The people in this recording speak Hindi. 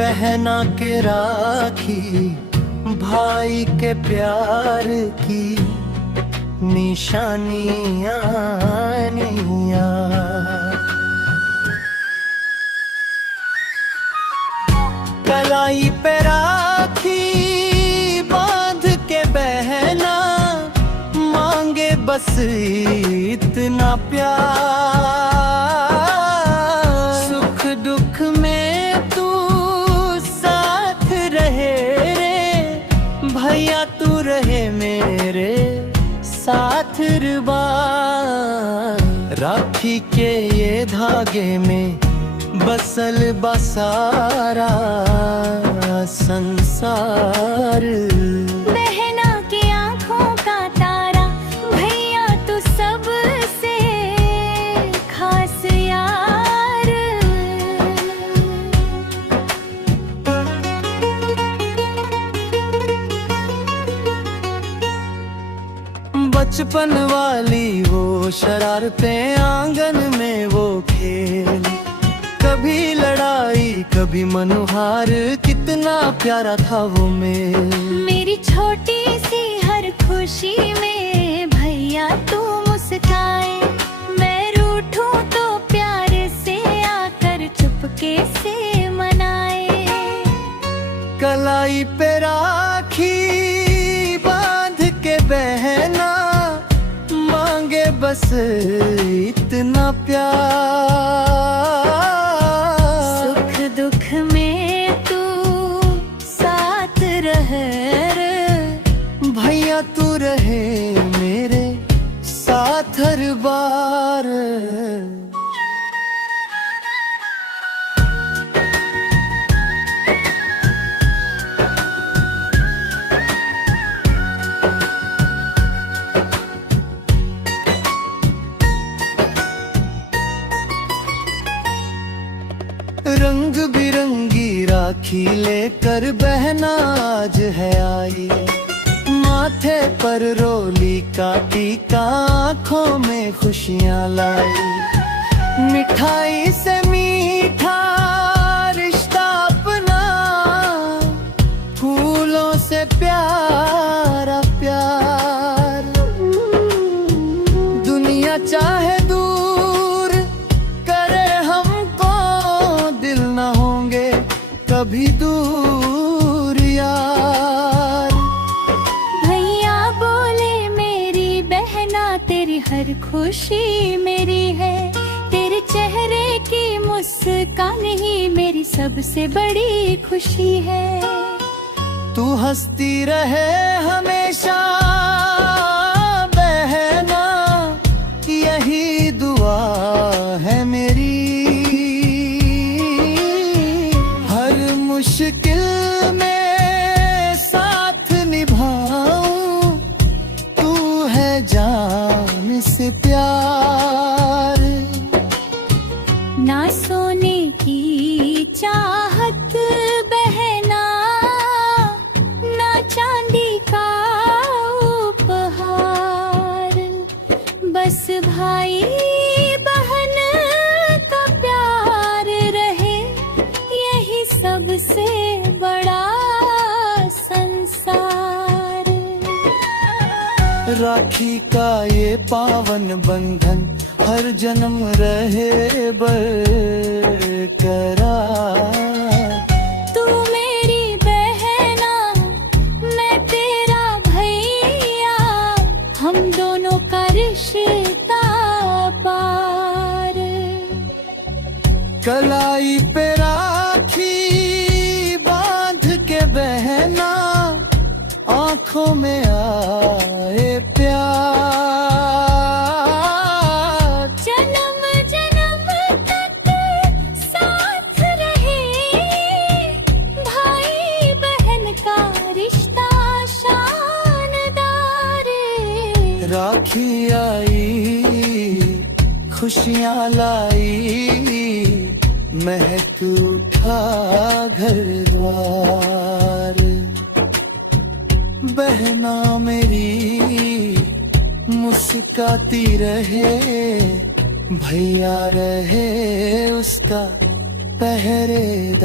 बहना के राखी भाई के प्यार की निशानियां कलाई पे राखी बांध के बहना मांगे बस इतना प्यार। सुख दुख में तू साथ रहे रे भैया, तू रहे मेरे साथ रबा। राखी के ये धागे में बसल बसारा संसार। बहना की आंखों का तारा भैया, तू सबसे खास यार। बचपन वाली वो शरारतें, आंगन में वो खेल, कभी लड़ाई कभी मनोहार, कितना प्यारा था वो मेल। मेरी छोटी सी हर खुशी में भैया तू मुस्काए, मैं रूठूं तो प्यार से आकर चुपके से मनाए। कलाई पे राखी बांध के बहना मांगे बस इतना प्यार। दुख में तू साथ रहे रे भैया, तू रहे मेरे साथ हर बार। रंग बिरंगी राखी लेकर बहना आज है आई, माथे पर रोली का टीका, आँखों में खुशियाँ लाई। मिठाई से मीठा रिश्ता अपना, फूलों से प्यारा प्यार। दुनिया चाहे दूर करे हमको, दिल न होंगे कभी दूर यार। भैया बोले मेरी बहना, तेरी हर खुशी मेरी है, तेरे चेहरे की मुस्कान ही मेरी सबसे बड़ी खुशी है। तू हंसती रहे हमेशा बहना, यही दुआ है मेरी। हर मुश्किल में साथ निभाऊं, तू है जान से प्यार। ना सोने की चाहत बहना, ना चांदी का उपहार, बस भाई बहन का प्यार रहे, यही सबसे बड़ा संसार। राखी का ये पावन बंधन हर जन्म रहे बरकरार। तू मेरी बहना, मैं तेरा भैया, हम दोनों का रिश्ता पार। कलाई पे राखी बांध के बहना, आंखों में आए प्यार। जन्म जन्म तक साथ रहे, भाई बहन का रिश्ता शानदार। राखी आई खुशियाँ लाई, महक उठा घर द्वार। बहना मेरी मुस्काती रहे, भैया रहे उसका पहरेदार।